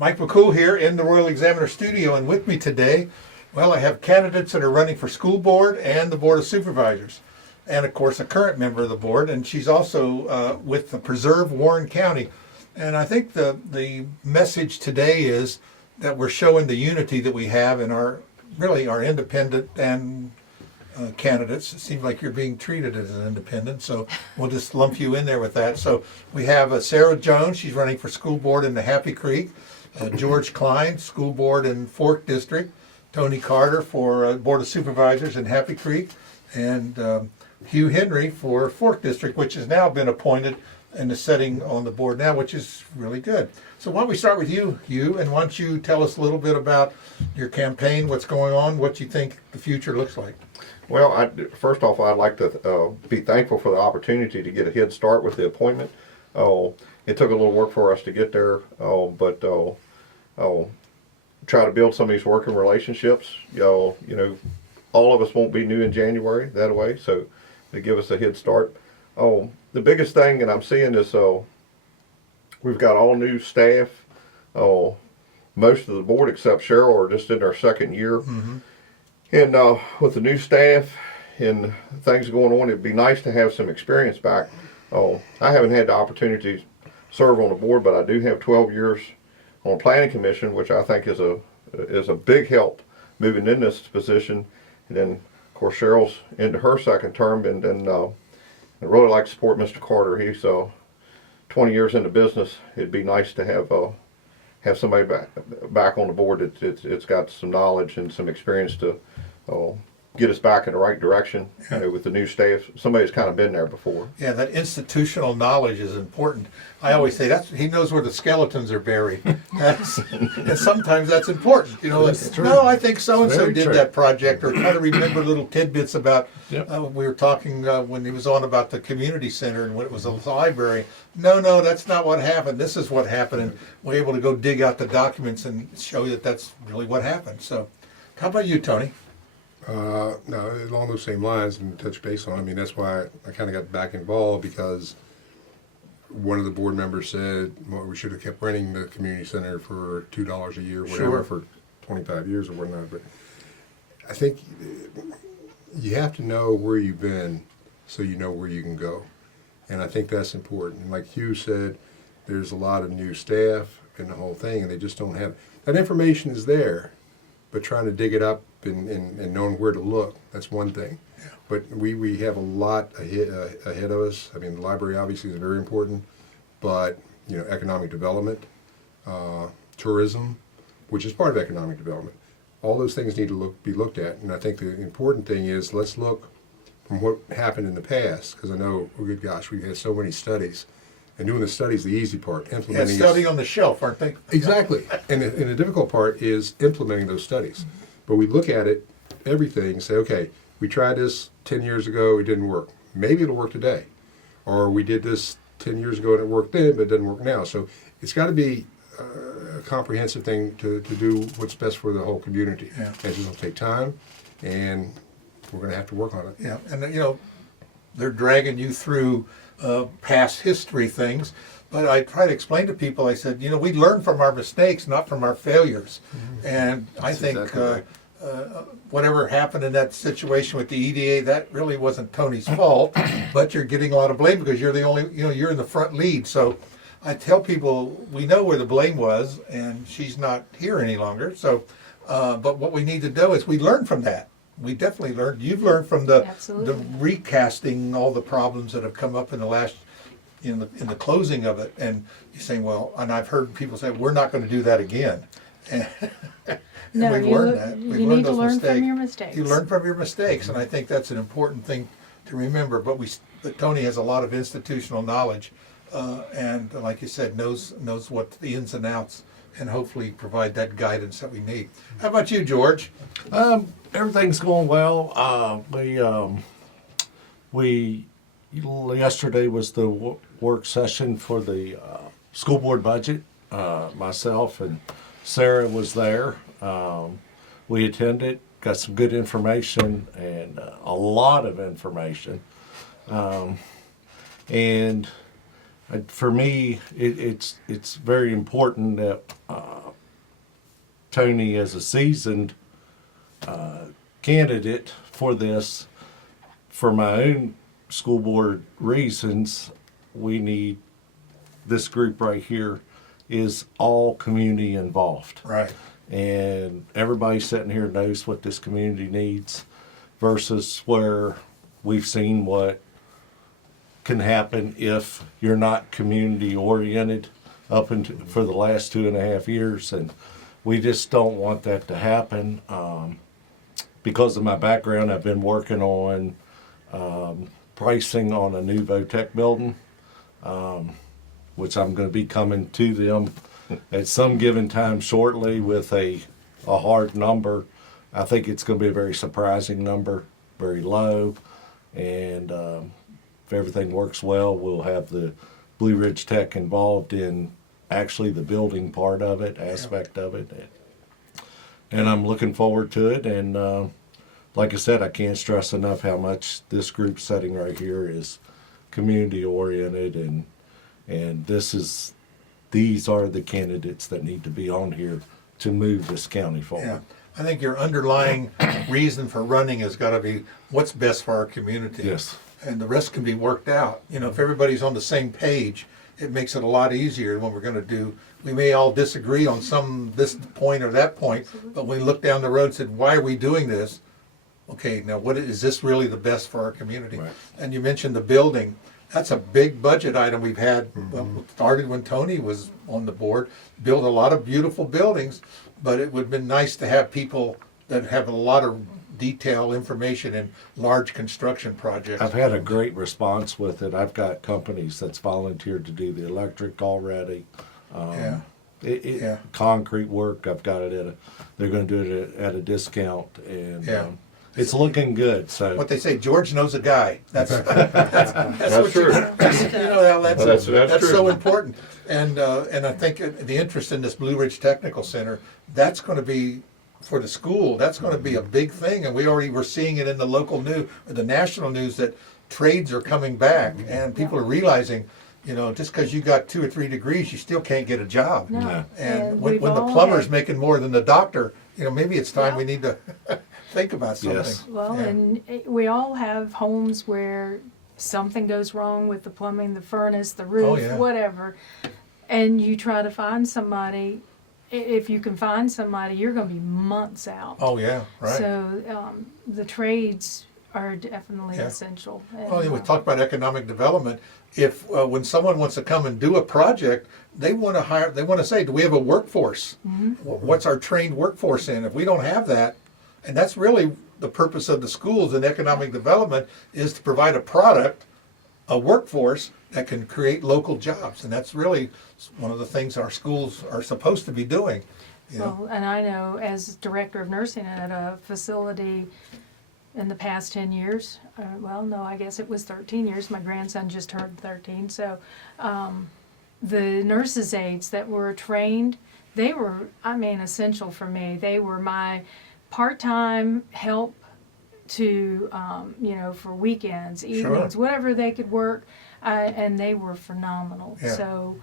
Mike McCool here in the Royal Examiner Studio, and with me today, well, I have candidates that are running for school board and the Board of Supervisors, and of course a current member of the board, and she's also with the Preserve Warren County. And I think the message today is that we're showing the unity that we have in our independent and candidates. It seems like you're being treated as an independent, so we'll just lump you in there with that. So we have Sara Jones, she's running for school board in the Happy Creek. George Cline, school board in Fork District. Tony Carter for Board of Supervisors in Happy Creek. And Hugh Henry for Fork District, which has now been appointed and is sitting on the board now, which is really good. So why don't we start with you, Hugh, and why don't you tell us a little bit about your campaign, what's going on, what you think the future looks like. Well, first off, I'd like to be thankful for the opportunity to get a head start with the appointment. It took a little work for us to get there, but try to build some of these working relationships. You know, all of us won't be new in January that way, so to give us a head start. The biggest thing that I'm seeing is we've got all new staff. Most of the board except Cheryl are just in their second year. Mm-hmm. And with the new staff and things going on, it'd be nice to have some experience back. I haven't had the opportunity to serve on the board, but I do have 12 years on the planning commission, which I think is a big help moving in this position. And then, of course, Cheryl's into her second term, and then I really like to support Mr. Carter. He's 20 years in the business. It'd be nice to have somebody back on the board that's got some knowledge and some experience to get us back in the right direction. You know, with the new staff, somebody's kind of been there before. Yeah, that institutional knowledge is important. I always say he knows where the skeletons are buried. And sometimes that's important. You know, no, I think so and so did that project, or kind of remember little tidbits about. Yep. We were talking when he was on about the community center and when it was a library. No, that's not what happened. This is what happened, and we're able to go dig out the documents and show you that that's really what happened. So, how about you, Tony? No, along those same lines and touch base on. I mean, that's why I kind of got back involved, because one of the board members said, well, we should have kept renting the community center for $2 a year, whatever, for 25 years or whatnot. But I think you have to know where you've been so you know where you can go. And I think that's important. And like Hugh said, there's a lot of new staff and the whole thing, and they just don't have that information is there, but trying to dig it up and knowing where to look, that's one thing. Yeah. But we have a lot ahead of us. I mean, the library obviously is very important, but you know, economic development, tourism, which is part of economic development, all those things need to be looked at. And I think the important thing is, let's look from what happened in the past, because I know, oh good gosh, we've had so many studies. And doing the study is the easy part. Implementing study on the shelf, aren't they? Exactly. And the difficult part is implementing those studies. Mm-hmm. But we look at it, everything, and say, okay, we tried this 10 years ago, it didn't work. Maybe it'll work today. Or we did this 10 years ago and it worked then, but it doesn't work now. So it's got to be a comprehensive thing to do what's best for the whole community. Yeah. And it's just going to take time, and we're going to have to work on it. Yeah, and you know, they're dragging you through past history things, but I try to explain to people, I said, you know, we learn from our mistakes, not from our failures. Mm-hmm. And I think exactly whatever happened in that situation with the EDA, that really wasn't Tony's fault, but you're getting a lot of blame because you're the only, you know, you're in the front lead. So I tell people, we know where the blame was, and she's not here any longer. So, but what we need to do is we learn from that. We definitely learned. You've learned from the recasting all the problems that have come up in the last, in the closing of it, and you're saying, well, and I've heard people say, we're not going to do that again. And no, we've learned that. You need to learn from your mistakes. You learn from your mistakes, and I think that's an important thing to remember. But Tony has a lot of institutional knowledge, and like you said, knows what the ins and outs, and hopefully provide that guidance that we need. How about you, George? Everything's going well. We yesterday was the work session for the school board budget. Myself and Sara was there. We attended, got some good information and a lot of information. And for me, it's very important that Tony as a seasoned candidate for this. For my own school board reasons, we need this group right here is all community involved. Right. And everybody sitting here knows what this community needs versus where we've seen what can happen if you're not community oriented up into for the last 2.5 years, and we just don't want that to happen. Because of my background, I've been working on pricing on a new VOTEC building, which I'm going to be coming to them at some given time shortly with a hard number. I think it's going to be a very surprising number, very low, and if everything works well, we'll have the Blue Ridge Tech involved in actually the building part of it, aspect of it. And I'm looking forward to it. And like I said, I can't stress enough how much this group setting right here is community oriented, and these are the candidates that need to be on here to move this county forward. Yeah. I think your underlying reason for running has got to be what's best for our community. Yes. And the rest can be worked out. You know, if everybody's on the same page, it makes it a lot easier when we're going to do. We may all disagree on this point or that point, but when we look down the road and said, why are we doing this? Okay, now what is this really the best for our community? Right. And you mentioned the building. That's a big budget item we've had. Well, it started when Tony was on the board, built a lot of beautiful buildings, but it would have been nice to have people that have a lot of detail information in large construction projects. I've had a great response with it. I've got companies that's volunteered to do the electric already. Yeah. Yeah. Concrete work, I've got it they're going to do it at a discount, and Yeah. it's looking good. So What they say, George knows a guy. That's That's what true. You know how That's true. so important. And I think the interest in this Blue Ridge Technical Center, that's going to be for the school. That's going to be a big thing, and we already were seeing it in the local news or the national news that trades are coming back, and people are realizing, you know, just because you got 2 or 3 degrees, you still can't get a job. No. No. And we've when the all plumber's had- making more than the doctor, you know, maybe it's time Yeah. we need to think about something. Yes. Well, Yeah. and we all have homes where something goes wrong with the plumbing, the furnace, the roof, yeah. whatever. And you try to find somebody. If you can find somebody, you're going to be months out. Oh yeah, right. So the trades are definitely Yeah. essential. And, Well, we talk about economic development. If when someone wants to come and do a project, they want to hire. They want to say, "Do we have a workforce? What's our trained workforce in?" If we don't have that, and that's really the purpose of the schools and economic development is to provide a product, a workforce that can create local jobs, and that's really one of the things our schools are supposed to be doing. You know? Well, and I know as director of nursing at a facility in the past 10 years, well, no, I guess it was 13 years. My grandson just turned 13. So the nurses' aides that were trained, they were, I mean, essential for me. They were my part-time help to, you know, for weekends, evenings, whatever they could work. And they were phenomenal. Yeah. So,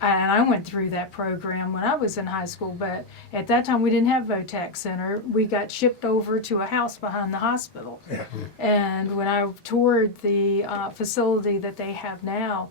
and I went through that program when I was in high school, but at that time we didn't have VOTEC Center. We got shipped over to a house behind the hospital. Yeah. And when I toured the facility that they have now,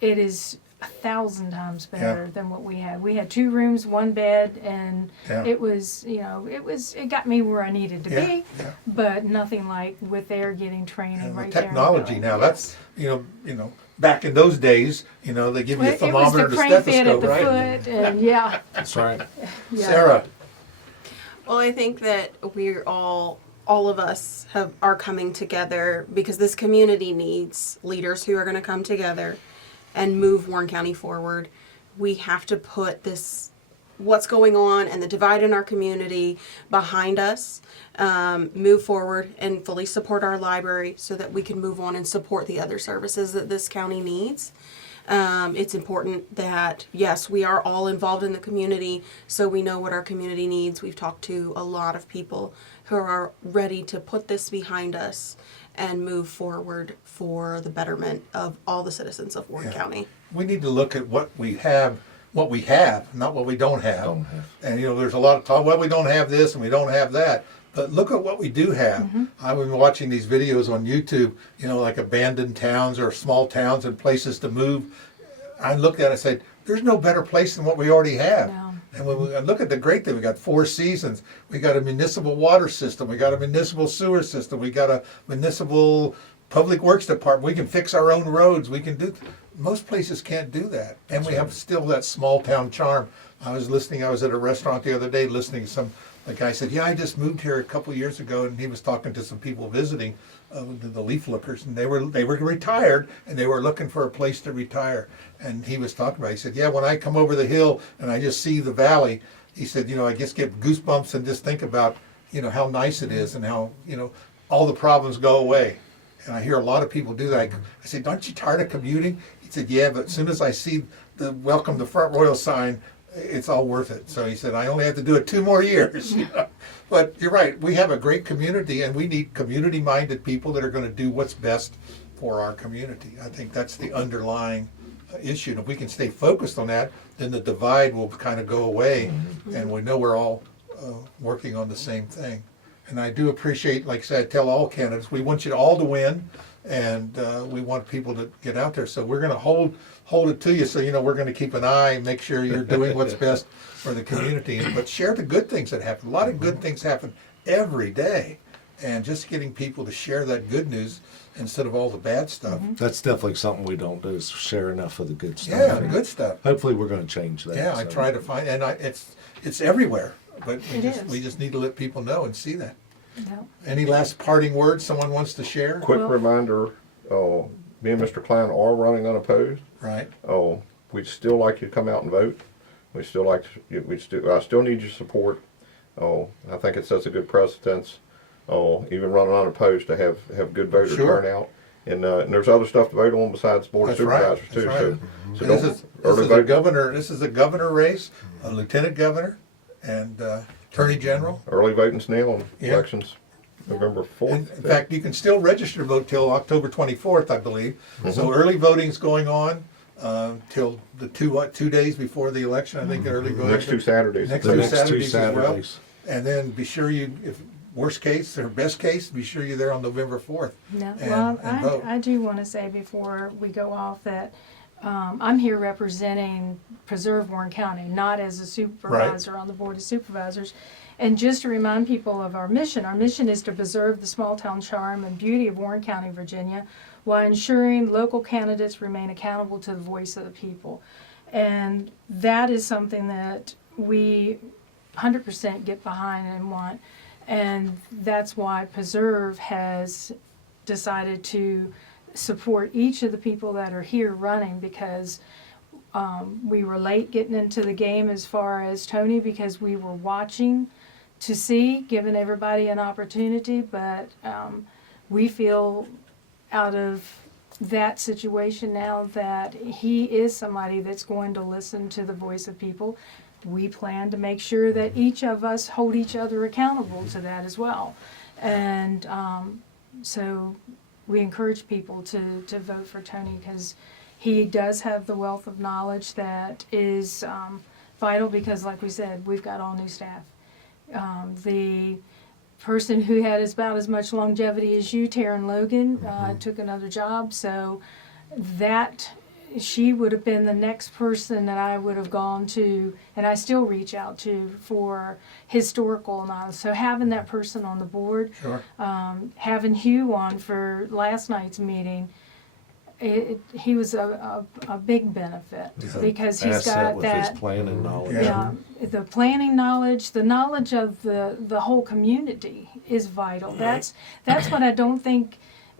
it is 1,000 times better than what we had. We had 2 rooms, 1 bed, and Yeah. it was, you know, it got me where I needed to Yeah, be, yeah. but nothing like with their getting training And right the there. technology now, that's you know, back in those days, you know, they give you a It was the thermometer and a crank bed at stethoscope, the right? foot, and yeah. that's right. Yeah. Sarah, Well, I think that we're all of us are coming together because this community needs leaders who are going to come together and move Warren County forward. We have to put what's going on and the divide in our community behind us, move forward and fully support our library so that we can move on and support the other services that this county needs. It's important that, yes, we are all involved in the community, so we know what our community needs. We've talked to a lot of people who are ready to put this behind us and move forward for the betterment of all the citizens of Warren County. we need to look at what we have what we have, not what we don't have. Don't have. And you know, there's a lot of talk, well, we don't have this and we don't have that. But look at what we do have. I've been watching these videos on YouTube, you know, like abandoned towns or small towns and places to move. I looked at it and said, there's no better place than what we already have. No. And when we look at the great thing, we got 4 seasons. We got a municipal water system. We got a municipal sewer system. We got a municipal public works department. We can fix our own roads. We can do. Most places can't do that. And we have still that small town charm. I was at a restaurant the other day listening to the guy said, yeah, I just moved here a couple years ago, and he was talking to some people visiting, the leaf lookers, and they were retired, and they were looking for a place to retire. And he was talking about, he said, yeah, when I come over the hill and I just see the valley, he said, you know, I just get goosebumps and just think about, you know, how nice it is and how, you know, all the problems go away. And I hear a lot of people do that. I said, aren't you tired of commuting? He said, yeah, but as soon as I see the welcome to Front Royal sign, it's all worth it. So he said, I only have to do it 2 more years. You know? But you're right. We have a great community, and we need community-minded people that are going to do what's best for our community. I think that's the underlying issue. And if we can stay focused on that, then the divide will kind of go away, and we know we're all working on the same thing. And I do appreciate, like I said, I tell all candidates, we want you all to win, and we want people to get out there. So we're going to hold it to you. So, you know, we're going to keep an eye, make sure you're doing what's best for the community. But share the good things that happen. A lot of good things happen every day. And just getting people to share that good news instead of all the bad stuff. That's definitely something we don't do, is share enough of the good stuff. Yeah, the good stuff. Hopefully we're going to change that. Yeah, I so. try to find, and it's everywhere. But It we is. just need to let people know and see that. No. Any last parting words someone wants to share? Quick Well- reminder, me and Mr. Cline are running unopposed. Right. We'd still like you to come out and vote. I still need your support. I think it sets a good precedence. Even running unopposed to have good voter Sure. turnout. And there's other stuff to vote on besides board of That's right. supervisors That's too. right. So And don't this early is a vote. governor. This is a governor race, a lieutenant governor, and attorney general. Early voting's now on Yeah. elections, November 4th. In fact, you can still register to vote till October 24th, I believe. So early voting's going on till the 2 days before the election. I think the early voting. Next 2 Saturdays. Next The two next 2 Saturdays as well. Saturdays. And then be sure if worst case or best case, be sure you're there on November 4th. No, And- well, and vote. I do want to say before we go off that I'm here representing Preserve Warren County, not as a supervisor on the Board of Supervisors. And just to remind people of our mission is to preserve the small town charm and beauty of Warren County, Virginia, while ensuring local candidates remain accountable to the voice of the people. And that is something that we 100% get behind and want. And that's why Preserve has decided to support each of the people that are here running, because we were late getting into the game as far as Tony, because we were watching to see, giving everybody an opportunity. But we feel out of that situation now that he is somebody that's going to listen to the voice of people. We plan to make sure that each of us hold each other accountable to that as well. And so we encourage people to vote for Tony, because he does have the wealth of knowledge that is vital, because like we said, we've got all new staff. The person who had about as much longevity as you, Taryn Logan, took another job, so that she would have been the next person that I would have gone to, and I still reach out to for historical knowledge. So having that person on the board, Sure. having Hugh on for last night's meeting, he was a big benefit, because he's Asset got with that. his planning knowledge. Yeah. The planning knowledge, the knowledge of the whole community is vital. That's what I don't think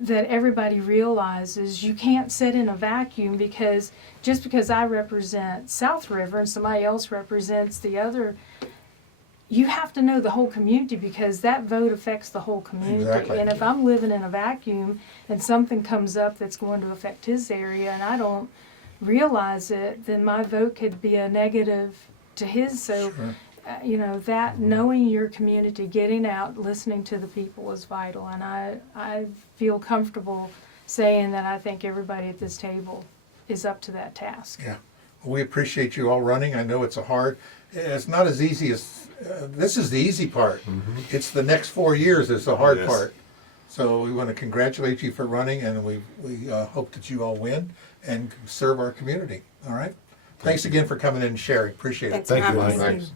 that everybody realizes. You can't sit in a vacuum, because just because I represent South River and somebody else represents the other, you have to know the whole community, because that vote affects the whole community. Exactly. And if I'm living in a vacuum and something comes up that's going to affect his area and I don't realize it, then my vote could be a negative to his. So, Sure. that knowing your community, getting out, listening to the people is vital. And I feel comfortable saying that I think everybody at this table is up to that task. Yeah. We appreciate you all running. I know it's it's not as easy as, this is the easy part. It's the next 4 years is the hard Yes. part. So we want to congratulate you for running, and we hope that you all win and serve our community. All right? Thanks again for coming in and sharing. Appreciate it. Thanks for Thank you, having Mike. us. Thanks.